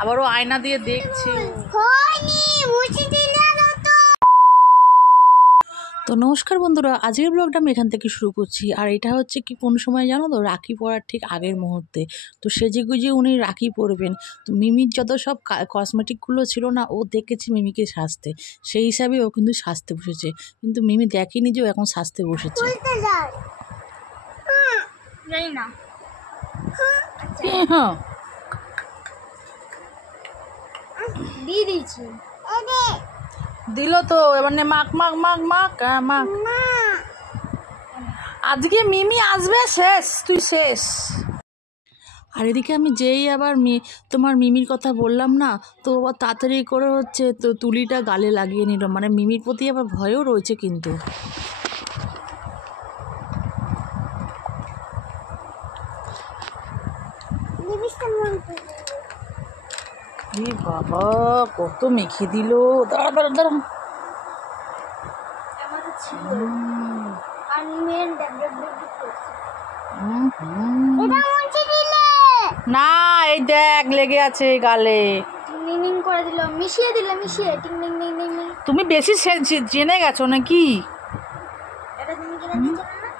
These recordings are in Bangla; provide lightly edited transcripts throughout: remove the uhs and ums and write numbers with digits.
আবারও আয়না দিয়ে দেখছে। তো নমস্কার বন্ধুরা, আজকের ব্লগটা আমি এখান থেকে শুরু করছি। আর এটা হচ্ছে কি কোন সময় জানো তো, রাখি পরার ঠিক আগের মুহূর্তে। তো সেজে গুজে উনি রাখি পরবেন। তো মিমির যত সব কসমেটিকগুলো ছিল না, ও দেখেছি মিমিকে সাজতে, সেই হিসাবে ও কিন্তু সাজতে বসেছে। কিন্তু মিমি দেখেনি যে ও এখন সাজতে বসেছে। হ্যাঁ দিল তো, এবার নে মাখ মাখ মাখ মাখ মাখ। আজকে মিমি আসবে, শেষ, তুই শেষ। আর এদিকে আমি যেই আবার তোমার মিমির কথা বললাম না, তো আবার তাড়াতাড়ি করে হচ্ছে তো তুলিটা গালে লাগিয়ে নিল। মানে মিমির প্রতি আবার ভয়ও রয়েছে কিন্তু। বাবা কত মেখে দিল। দাঁড়া দাঁড়া দাঁড়া, না এই দেখ লেগে আছে গালে। টিং করে দিল, মিশিয়ে দিল, মিশিয়ে টিং টিং টিং টিং। তুমি বেশি জেনে গেছো নাকি? এটা তুমি কিনে দিতে না?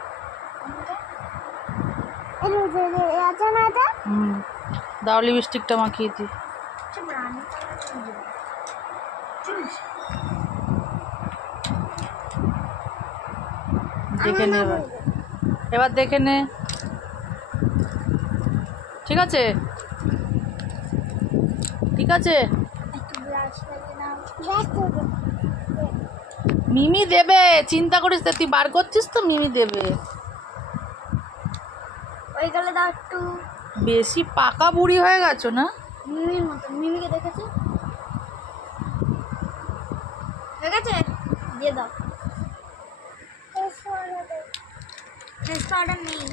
এটা না এটা? দাও লিপস্টিকটা মাখিয়ে দি। দেখে নে এবার দেখে নে, ঠিক আছে ঠিক আছে। মিমি দেবে, চিন্তা করিস না, তুই বার করছিস তো, মিমি দেবে। ওই গেলে দাও একটু। বেশি পাকা বুড়ি হয়ে গেছো না? মিমির মতো। মিমিকে দেখেছে? হয়ে গেছে, দিয়ে দাও। ফেস পাউডার নেই,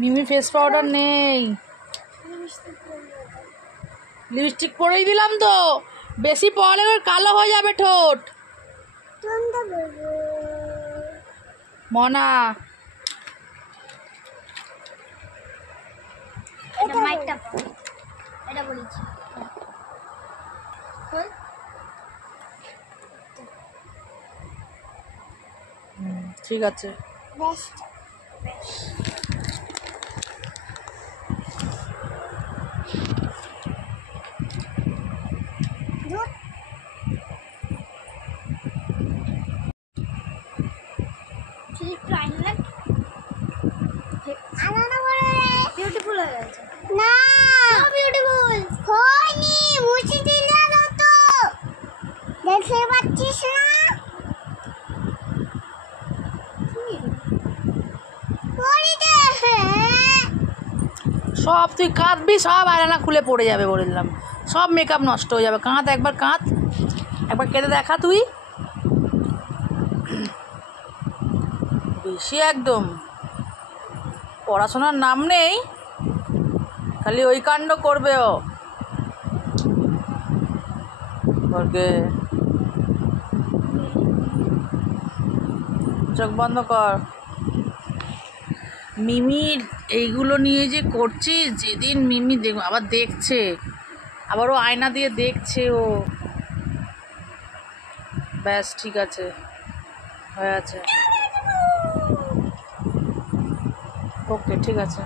মিমির ফেস পাউডার নেই। লিপস্টিক পরেই দিলাম তো, বেশি পড়লে কালো হয়ে যাবে ঠোঁট। মনা এটা মাইকটা এটা বলেছি। ঠিক আছে। বিউটিফুল হয়ে গেছে না? বিউটিফুল হয়নি, মুছে দিলে তো দেখতে পাচ্ছিস না? সব তুই কাঁদবি, সব আয়না খুলে পড়ে যাবে বলে দিলাম। সব মেকআপ নষ্ট হয়ে যাবে। কাঁদ একবার, কাঁদ একবার, কেটে দেখা তুই। বেশি একদম পড়াশোনার নাম নেই, খালি ওই কাণ্ড করবে ও। চোখ বন্ধ কর। মিমির এইগুলো নিয়ে যে করছিস, যেদিন মিমি আবার দেখছে, আবারও আয়না দিয়ে দেখছে ও। ব্যাস ঠিক আছে, হয়ে আছে, ওকে ঠিক আছে।